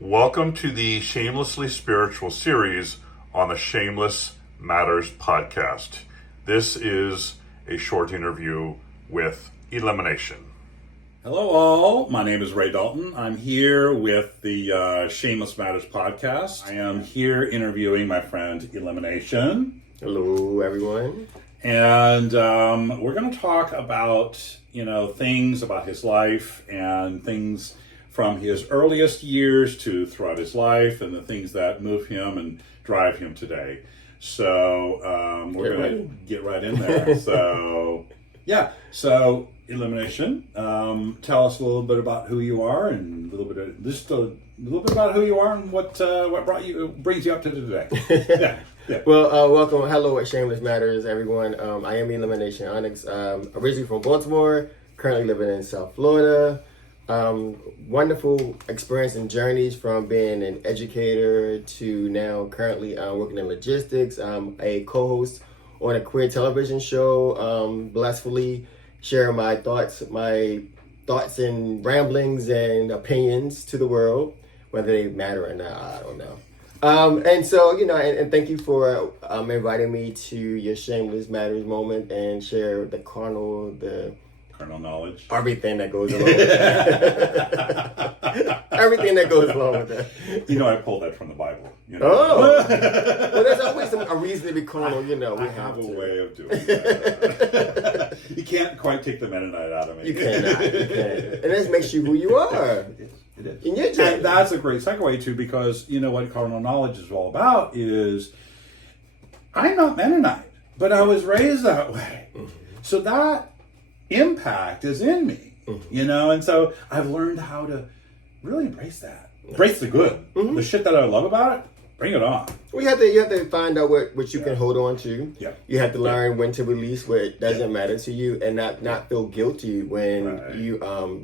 Welcome to the Shamelessly Spiritual series on the Shameless Matters podcast. This is a short interview with Elimination. Hello all, my name is Ray Dalton. I'm here with the Shameless Matters podcast. I am here interviewing my friend Elimination. Hello everyone. And we're going to talk about, things about his life and things from his earliest years to throughout his life and the things that move him and drive him today. So we're going to get right in there. So Elimination. Tell us a little bit about who you are and a little bit about who you are and what brings you up to today. Yeah. Well, welcome. Hello at Shameless Matters, everyone. I am Elimination Onyx. Originally from Baltimore, currently living in South Florida. Wonderful experience and journeys from being an educator to now currently working in logistics. I'm a co-host on a queer television show, blissfully share my thoughts and ramblings and opinions to the world, whether they matter or not, I don't know. And so, and thank you for inviting me to your Shameless Matters moment and share the carnal knowledge. Everything that goes along with that. Everything that goes along with that. I pulled that from the Bible. Oh. Well, there's always a reason to be carnal, I have a way of doing that. You can't quite take the Mennonite out of me. You cannot. And this makes you who you are. It is. In your journey. And that's a great segue too, because what carnal knowledge is all about is, I'm not Mennonite, but I was raised that way. Mm-hmm. So that impact is in me, and so I've learned how to really embrace that. Embrace the good. Mm-hmm. The shit that I love about it, bring it on. Well, you have to find out what you can hold on to. Yeah. You have to learn when to release what doesn't matter to you and not feel guilty when you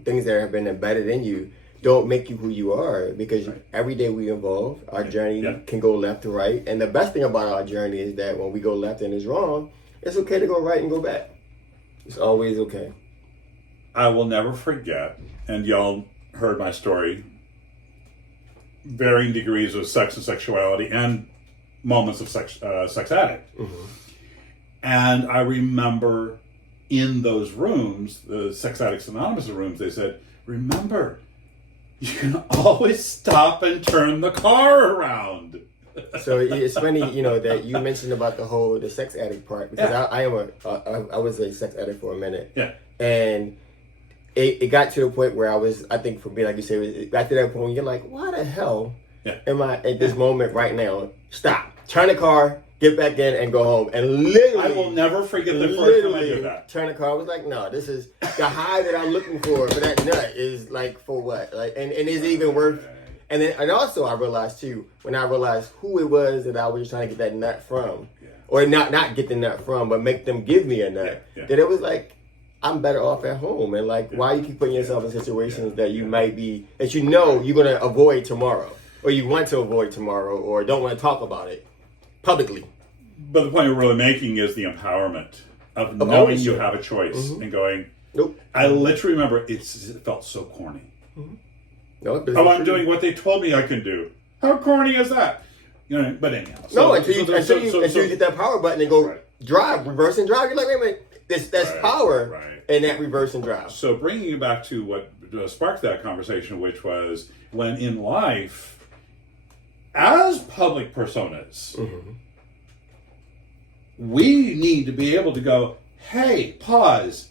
things that have been embedded in you don't make you who you are, because every day we evolve, our journey can go left to right. And the best thing about our journey is that when we go left and it's wrong, it's okay to go right and go back. It's always okay. I will never forget, and y'all heard my story, varying degrees of sex and sexuality and moments of sex addict. Mm-hmm. And I remember in those rooms, the Sex Addicts Anonymous rooms, they said, remember, you can always stop and turn the car around. So it's funny, that you mentioned about the sex addict part, because I was a sex addict for a minute. Yeah. And it got to the point where I think for me, like you said, it got to that point where you're like, why the hell am I at this moment right now? Stop, turn the car, get back in and go home. And literally, I will never forget the first time I did that. Turn the car. I was like, no, this is the high that I'm looking for that nut is like, for what? Like, and is it even worth? And also I realized too, when I realized who it was that I was trying to get that nut from, or not get the nut from, but make them give me a nut, that it was like, I'm better off at home. And like, why you keep putting yourself in situations that you might be, that you're going to avoid tomorrow, or you want to avoid tomorrow, or don't want to talk about it publicly. But the point we're really making is the empowerment of knowing you have a choice and going, nope. I literally remember it felt so corny. Mm-hmm. No, I'm doing what they told me I can do. How corny is that? But anyhow. Until you get that power button and go reverse and drive. You're like, wait a minute, that's power in that reverse and drive. So bringing you back to what sparked that conversation, which was when in life, as public personas, we need to be able to go, hey, pause.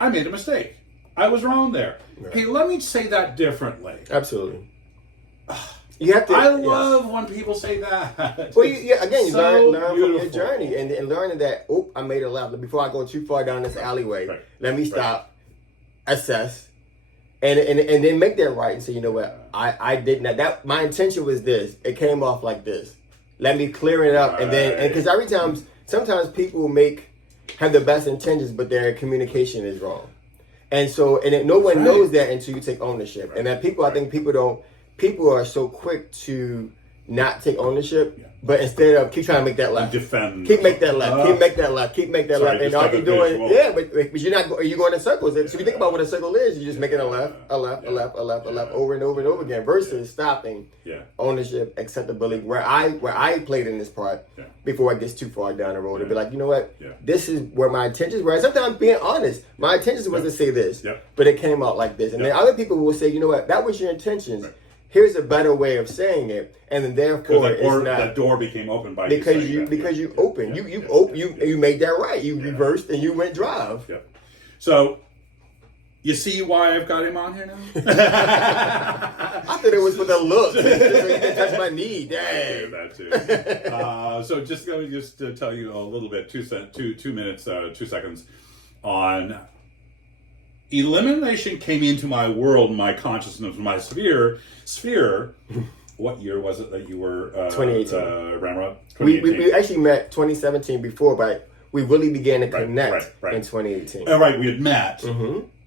I made a mistake. I was wrong there. Right. Hey, let me say that differently. Absolutely. You have to. I love when people say that. Well, you learn from your journey and learning that. Oh, I made a left. Before I go too far down this alleyway, let me stop, assess, and then make that right and say, you know what, I did not. That my intention was this. It came off like this. Let me clear it up, and because sometimes people have the best intentions, but their communication is wrong. And so, no one knows that until you take ownership. And that people are so quick to not take ownership, but instead of keep trying to make that left, defend, make that left, keep make that left, and all you're doing, but you're not. You're going in circles. So if you think about what a circle is, you're just making a left, over and over and over again, versus stopping, ownership, acceptability. Where I played in this part before it gets too far down the road, to be like, you know what, this is where my intentions were. And sometimes being honest, my intentions was to say this, but it came out like this, and then other people will say, you know what, that was your intentions. Right. Here's a better way of saying it, and then therefore that door became open by because you opened, you made that right. You reversed and you went drive. Yep. So you see why I've got him on here now? I thought it was for the look. That's my need. Dang. That too. So just to tell you a little bit, 2 minutes, 2 seconds on. Elimination came into my world, my consciousness, my sphere. What year was it that you were 2018. Ramrod? We actually met 2017 before, but we really began to connect in 2018. Right, we had met.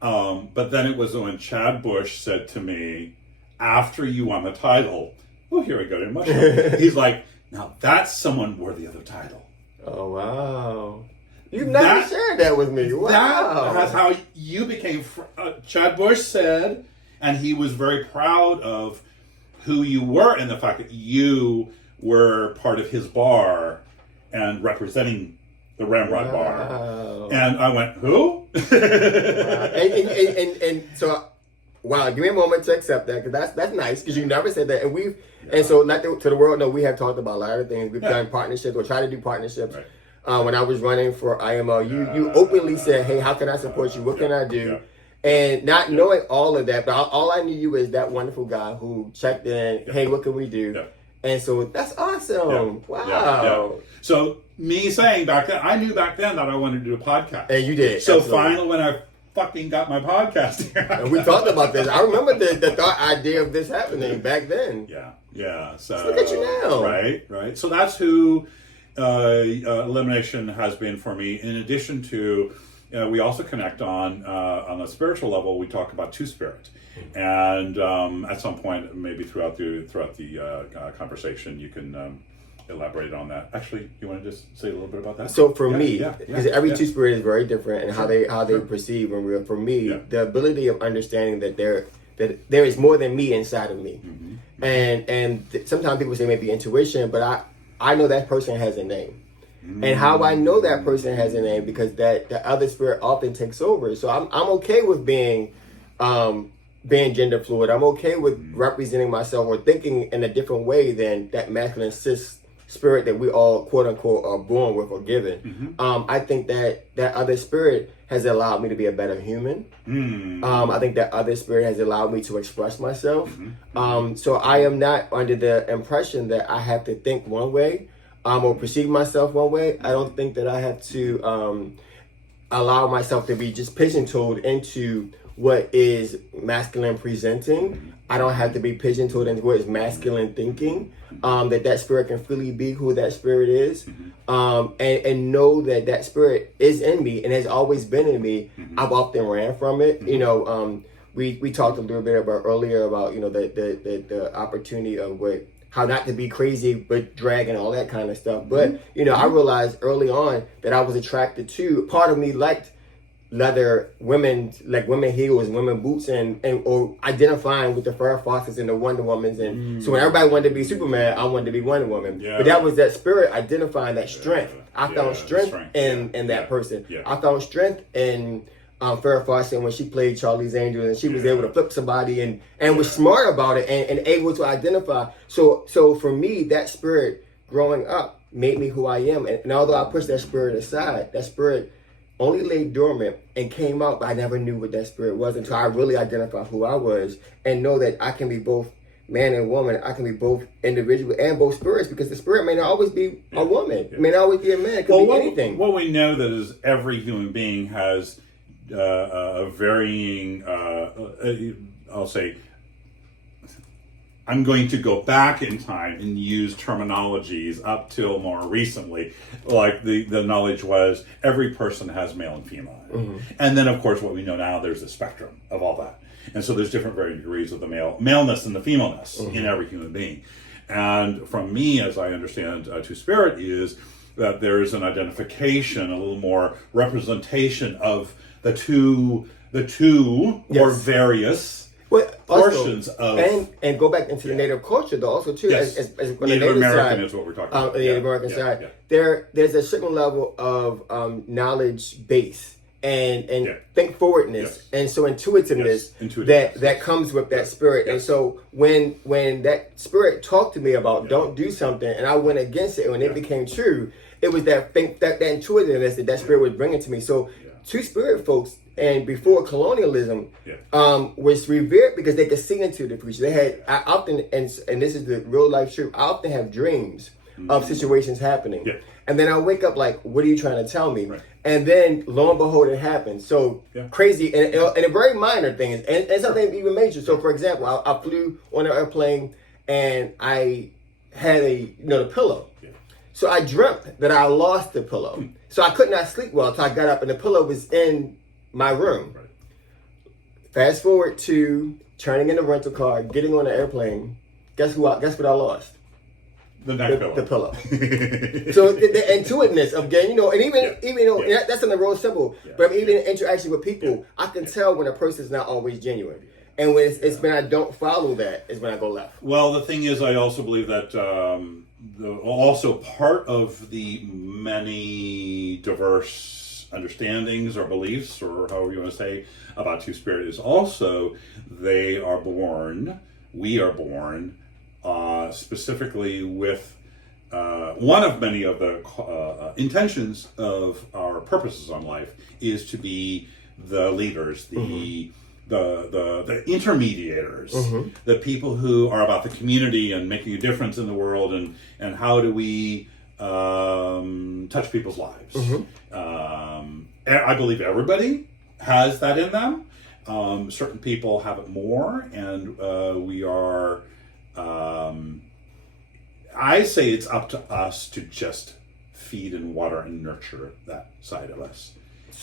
But then it was when Chad Bush said to me, after you won the title, oh, here we go to mushroom. He's like, now that's someone worthy of the title. Oh, wow. You've never shared that with me. Wow. That's how you became. Chad Bush said, and he was very proud of who you were and the fact that you were part of his bar and representing the Ramrod bar. And I went, who? and so, wow, give me a moment to accept that, because that's nice, because you never said that. And and so, not to the world, no, we have talked about a lot of things. We've done partnerships or try to do partnerships. Right. When I was running for IMO, you openly said, hey, how can I support you? What can I do? And not knowing all of that, but all I knew you as that wonderful guy who checked in, hey, what can we do? And so that's awesome. Wow. So me saying back then, I knew back then that I wanted to do a podcast. And you did. So finally, when I fucking got my podcast here. And we talked about this. I remember the thought idea of this happening back then. Yeah. So look at you now. Right. So that's who Elimination has been for me. In addition to, we also connect on a spiritual level. We talk about two-spirit, and at some point, maybe throughout the conversation, you can elaborate on that. Actually, you want to just say a little bit about that? So for me, because every two-spirit is very different, and how they perceive and real. For me, the ability of understanding that there is more than me inside of me, and sometimes people say maybe intuition, but I know that person has a name. And how I know that person has a name, because the other spirit often takes over. So I'm okay with being gender fluid. I'm okay with representing myself or thinking in a different way than that masculine cis spirit that we all, quote unquote, are born with or given. I think that other spirit has allowed me to be a better human. I think that other spirit has allowed me to express myself. So I am not under the impression that I have to think one way or perceive myself one way. I don't think that I have to allow myself to be just pigeon-toed into what is masculine presenting. I don't have to be pigeon-toed into what is masculine thinking. That spirit can freely be who that spirit is, and know that spirit is in me and has always been in me. I've often ran from it. We talked a little bit earlier about the opportunity of how not to be crazy but drag and all that kind of stuff. But I realized early on that I was attracted to, part of me liked leather women, like women heels, women boots, and or identifying with the Farrah Fawcett's and the Wonder Womans. And so when everybody wanted to be Superman, I wanted to be Wonder Woman. But that was that spirit identifying that strength. I found strength in that person. I found strength in Farrah Fawcett when she played Charlie's Angels, and she was able to flip somebody and was smart about it and able to identify. So for me, that spirit growing up made me who I am. And although I pushed that spirit aside, that spirit only lay dormant and came out, but I never knew what that spirit was until I really identified who I was and know that I can be both man and woman. I can be both individual and both spirits, because the spirit may not always be a woman. It may not always be a man. It could be anything. What we know that is every human being has a varying, I'll say, I'm going to go back in time and use terminologies up till more recently. Like the knowledge was every person has male and female. And then, of course, what we know now, there's a spectrum of all that. And so there's different varying degrees of the maleness and the femaleness in every human being. And from me, as I understand Two-Spirit, is that there's an identification, a little more representation of the two or various portions of, and go back into the Native culture though also too, yes. as on the Native American side, is what we're talking about. The Native American side. There's a certain level of knowledge base and think forwardness and so intuitiveness that comes with that spirit. And so when that spirit talked to me about don't do something and I went against it, and when it became true, it was that intuitiveness that spirit was bringing to me. So Two-Spirit folks, and before colonialism, was revered because they could see into the future. They had, I often, and this is the real life truth, I often have dreams of situations happening. And then I wake up like, what are you trying to tell me? Right. And then lo and behold, it happens. So crazy, and a very minor thing, and something even major. So for example, I flew on an airplane and I had the pillow. So I dreamt that I lost the pillow. So I could not sleep well until I got up and the pillow was in my room. Right. Fast forward to turning in the rental car, getting on the airplane. Guess what I lost? The pillow. So the intuitiveness of getting, and even and that's something real simple. But even in interaction with people, I can tell when a person is not always genuine. And when it's when I don't follow that is when I go left. Well, the thing is, I also believe that also part of the many diverse understandings or beliefs, or however you want to say, about Two-Spirit is also we are born specifically with one of many of the intentions of our purposes on life is to be the leaders, the intermediators, the people who are about the community and making a difference in the world, and how do we touch people's lives. I believe everybody has that in them. Certain people have it more, and we are I say it's up to us to just feed and water and nurture that side of us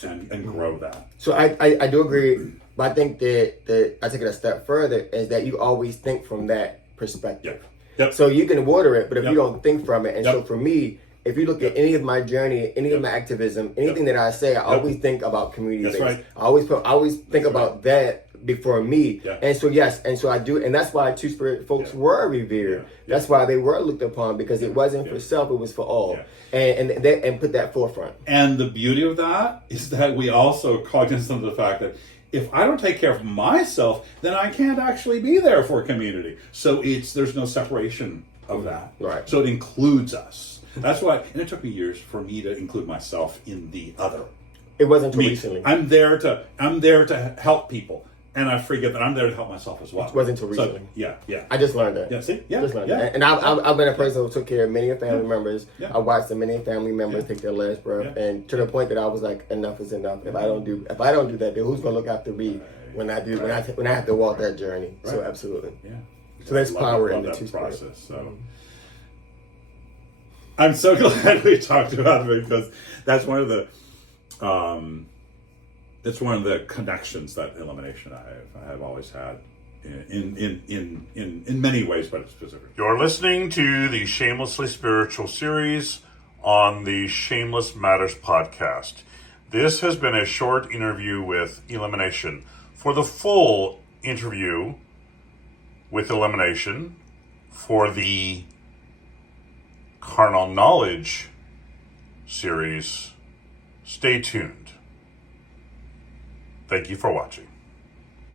and grow that. So I do agree, but I think that I take it a step further is that you always think from that perspective. Yep. So you can water it, but if you don't think from it, and so for me, if you look at any of my journey, any of my activism, anything that I say, I always think about community based. Right. I always think about that before me. And so I do, and that's why Two-Spirit folks were revered. That's why they were looked upon, because it wasn't for self, it was for all. And put that forefront. And the beauty of that is that we also cognizant of the fact that if I don't take care of myself, then I can't actually be there for a community. So there's no separation of that. Right. So it includes us. That's why, and it took me years for me to include myself in the other. It wasn't too recently. I'm there to help people, and I forget that I'm there to help myself as well. It wasn't too recently. So, I just learned that. Just learned that. And I've been a person who took care of many family members. I watched many family members take their last breath, and to the point that I was like, enough is enough. If I don't do that, then who's gonna look after me when I have to walk that journey? Right. So absolutely. So that's power in the process. So. I'm so glad we talked about it, because that's one of the connections that Elimination I have always had in many ways, but specifically. You're listening to the Shamelessly Spiritual series on the Shameless Matters podcast. This has been a short interview with Elimination. For the full interview with Elimination, for the Carnal Knowledge series, stay tuned. Thank you for watching.